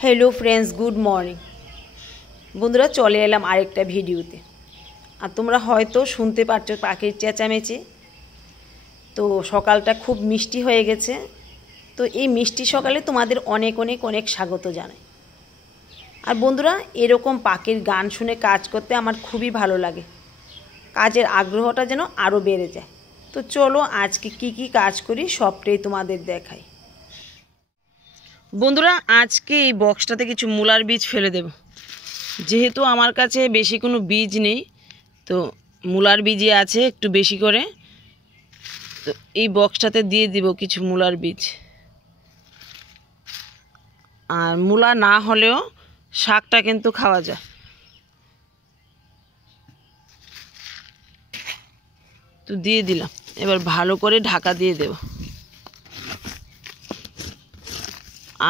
Hello friends good morning बंधुरा चले एलाम आरेकटा भिडियोते और तुम्हारा हयतो शुनते पारछो पाखिर चेঁচামেচি। तो सकालटा खूब मिष्टि हये गेছে। तो ये मिष्टि सकाले तुम्हादेर अनेक अनेक अनेक स्वागत जानाई। और बंधुरा एरकम पाखिर गान शुने काज करते आमार खूबই भालो लागे, काजेर आग्रहटा जेन आरो बेड़े जाए। तो चलो आज के काज करी सबटाई तुम्हादेर देखाई। बंधुरा आज के बक्सटाते किछु मूलार बीज फेले देव, जेहेतु आमार काछे बेशी कोनो बीज नेই, तो मूलार बीजই আছে একটু বেশি করে। तो এই বক্সটাতে দিয়ে দিব কিছু मूलार बीज। আর मूला না হলেও শাকটা কিন্তু খাওয়া যায়। তো দিয়ে দিলাম, এবার ভালো করে ঢাকা দিয়ে দেব।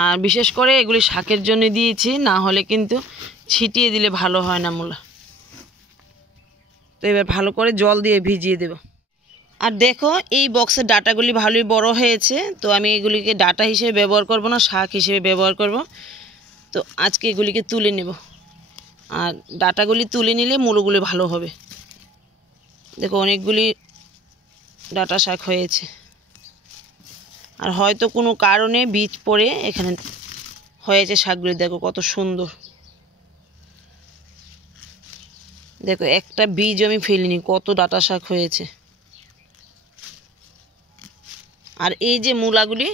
আর বিশেষ করে এগুলি শাকের জন্য দিয়েছি, না হলে কিন্তু ছিটিয়ে দিলে ভালো হয় না মূলা। তো এবার ভালো করে জল দিয়ে ভিজিয়ে দেব। আর দেখো এই বক্সের ডাটাগুলি ভালোই বড় হয়েছে, তো আমি এগুলিকে ডাটা হিসেবে ব্যবহার করব না, শাক হিসেবে ব্যবহার করব। তো আজকে এগুলিকে তুলে নেব, আর ডাটাগুলি তুলে নিলে মূলগুলি ভালো হবে। দেখো অনেকগুলি ডাটা শাক হয়েছে, আর হয়তো কোনো কারণে বীজ পড়ে এখানে হয়েছে শাকগুলি। দেখো কত সুন্দর, দেখো একটা বীজ আমি ফেলিনি, কত ডাটা শাক হয়েছে। আর এই যে মূলাগুলি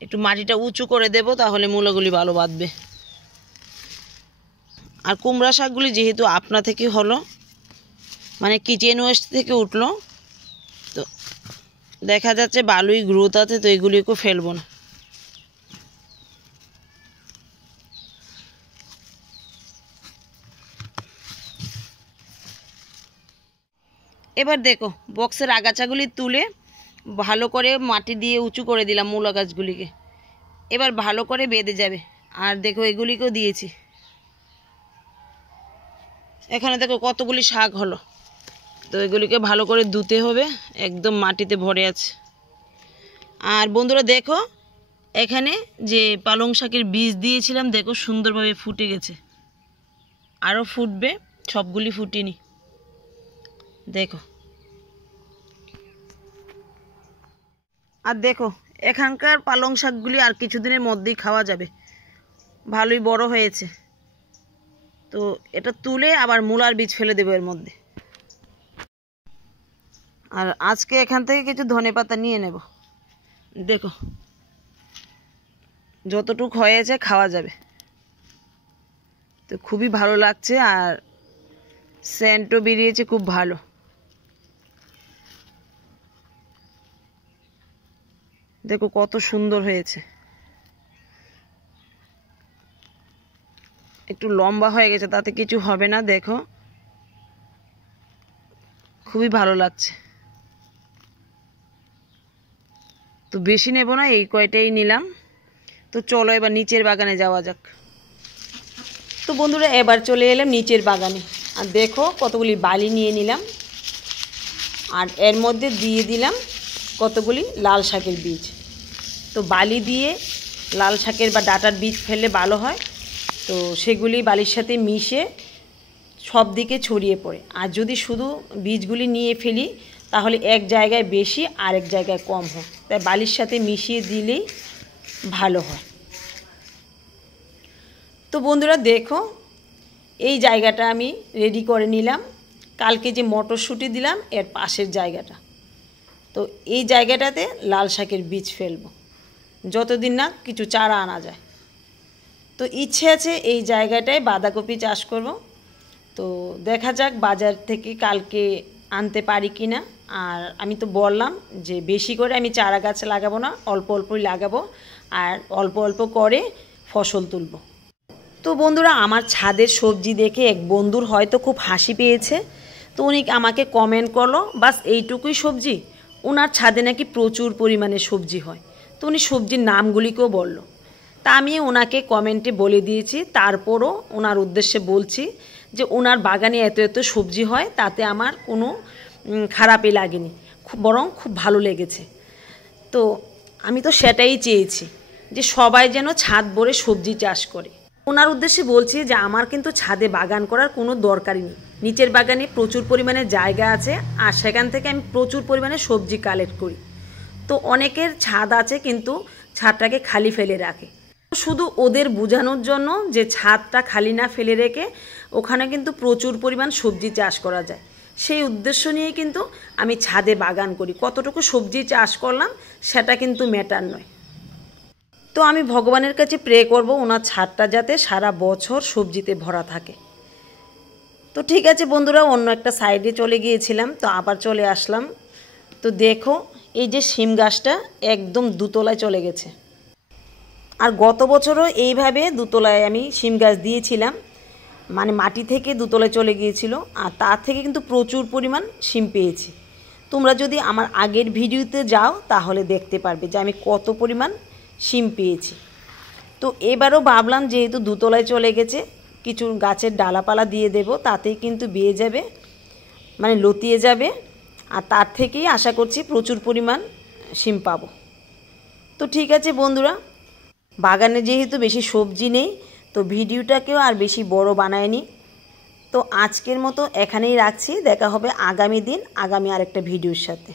একটু মাটিটা উঁচু করে দেব, তাহলে মূলাগুলি ভালো বাঁধবে। আর কুমড়া শাকগুলি যেহেতু আপনা থেকে হলো, মানে কিচেন ওয়েস্ট থেকে উঠলো, তো দেখা যাচ্ছে ভালোই গ্রোথ আছে, তো এগুলিকেও ফেলবো না। এবার দেখো বক্সের আগাছাগুলি তুলে ভালো করে মাটি দিয়ে উঁচু করে দিলাম মূলা গাছগুলিকে। এবার ভালো করে বেঁধে যাবে। আর দেখো এগুলিকেও দিয়েছি। এখানে দেখো কতগুলি শাক হলো, তো এগুলিকে ভালো করে ধুতে হবে, একদম মাটিতে ভরে আছে। আর বন্ধুরা দেখো এখানে যে পালং শাকের বীজ দিয়েছিলাম, দেখো সুন্দরভাবে ফুটে গেছে, আরও ফুটবে, সবগুলি ফুটিনি। দেখো আর দেখো এখানকার পালং শাকগুলি আর কিছুদিনের মধ্যেই খাওয়া যাবে, ভালোই বড় হয়েছে। তো এটা তুলে আবার মূলার বীজ ফেলে দেবো এর মধ্যে। আর আজকে এখান থেকে কিছু ধনেপাতা নিয়ে নেব। দেখো যতটুকু হয়েছে খাওয়া যাবে, তো খুবই ভালো লাগছে, আর সেন্টও বেরিয়েছে খুব ভালো। দেখো কত সুন্দর হয়েছে, একটু লম্বা হয়ে গেছে, তাতে কিছু হবে না। দেখো খুবই ভালো লাগছে। তো বেশি নেব না, এই কয়টাই নিলাম। তো চলো এবার নিচের বাগানে যাওয়া যাক। তো বন্ধুরা এবার চলে এলাম নিচের বাগানে। আর দেখো কতগুলি বালি নিয়ে নিলাম, আর এর মধ্যে দিয়ে দিলাম কতগুলি লাল শাকের বীজ। তো বালি দিয়ে লাল শাকের বা ডাটার বীজ ফেললে ভালো হয়, তো সেগুলি বালির সাথে মিশে সব দিকে ছড়িয়ে পড়ে। আর যদি শুধু বীজগুলি নিয়ে ফেলি, তাহলে এক জায়গায় বেশি আর এক জায়গায় কম হয়, তাই বালির সাথে মিশিয়ে দিলেই ভালো হয়। তো বন্ধুরা দেখো এই জায়গাটা আমি রেডি করে নিলাম। কালকে যে মটরশুঁটি দিলাম এর পাশের জায়গাটা, তো এই জায়গাটাতে লাল শাকের বীজ ফেলবো, যতদিন না কিছু চারা আনা যায়। তো ইচ্ছে আছে এই জায়গাটায় বাঁধাকপি চাষ করব। তো দেখা যাক বাজার থেকে কালকে আনতে পারি কি না। আর আমি তো বললাম যে বেশি করে আমি চারা গাছ লাগাবো না, অল্প অল্পই লাগাবো, আর অল্প অল্প করে ফসল তুলব। তো বন্ধুরা আমার ছাদের সবজি দেখে এক বন্ধুর হয়তো খুব হাসি পেয়েছে, তো উনি আমাকে কমেন্ট করলো, বাস এইটুকুই সবজি? ওনার ছাদে নাকি প্রচুর পরিমাণে সবজি হয়। তো উনি সবজির নামগুলিকেও বলল, তা আমি ওনাকে কমেন্টে বলে দিয়েছি। তারপরও ওনার উদ্দেশ্যে বলছি যে ওনার বাগানে এত এত সবজি হয়, তাতে আমার কোনো খারাপই লাগেনি, বরং খুব ভালো লেগেছে। তো আমি তো সেটাই চেয়েছি যে সবাই যেন ছাদ ভরে সবজি চাষ করে। ওনার উদ্দেশ্যে বলছি যে আমার কিন্তু ছাদে বাগান করার কোনো দরকারই নেই। নিচের বাগানে প্রচুর পরিমাণে জায়গা আছে, আর সেখান থেকে আমি প্রচুর পরিমাণে সবজি কালেক্ট করি। তো অনেকের ছাদ আছে কিন্তু ছাদটাকে খালি ফেলে রাখে। শুধু ওদের বোঝানোর জন্য যে ছাদটা খালি না ফেলে রেখে ওখানে কিন্তু প্রচুর পরিমাণ সবজি চাষ করা যায়, সেই উদ্দেশ্য নিয়ে কিন্তু আমি ছাদে বাগান করি। কতটুকু সবজি চাষ করলাম সেটা কিন্তু ম্যাটার নয়। তো আমি ভগবানের কাছে প্রে করব ওনার ছাদটা যাতে সারা বছর সবজিতে ভরা থাকে। তো ঠিক আছে বন্ধুরা, অন্য একটা সাইডে চলে গিয়েছিলাম, তো আবার চলে আসলাম। তো দেখো এই যে শিম গাছটা একদম দুতলায় চলে গেছে। আর গত বছরও এইভাবে দুতলায় আমি শিম গাছ দিয়েছিলাম, মানে মাটি থেকে দুতলায় চলে গিয়েছিল, আর তার থেকে কিন্তু প্রচুর পরিমাণ শিম পেয়েছি। তোমরা যদি আমার আগের ভিডিওতে যাও তাহলে দেখতে পারবে যে আমি কত পরিমাণ শিম পেয়েছি। তো এবারও ভাবলাম যেহেতু দুতলায় চলে গেছে কিছু গাছের ডালাপালা দিয়ে দেব, তাতেই কিন্তু বেয়ে যাবে, মানে লতিয়ে যাবে, আর তার থেকেই আশা করছি প্রচুর পরিমাণ শিম পাবো। তো ঠিক আছে বন্ধুরা, বাগানে যেহেতু বেশি সবজি নেই তো ভিডিওটাকেও আর বেশি বড় বানায়নি। তো আজকের মতো এখানেই রাখছি, দেখা হবে আগামী দিন আগামী আরেকটা ভিডিওর সাথে।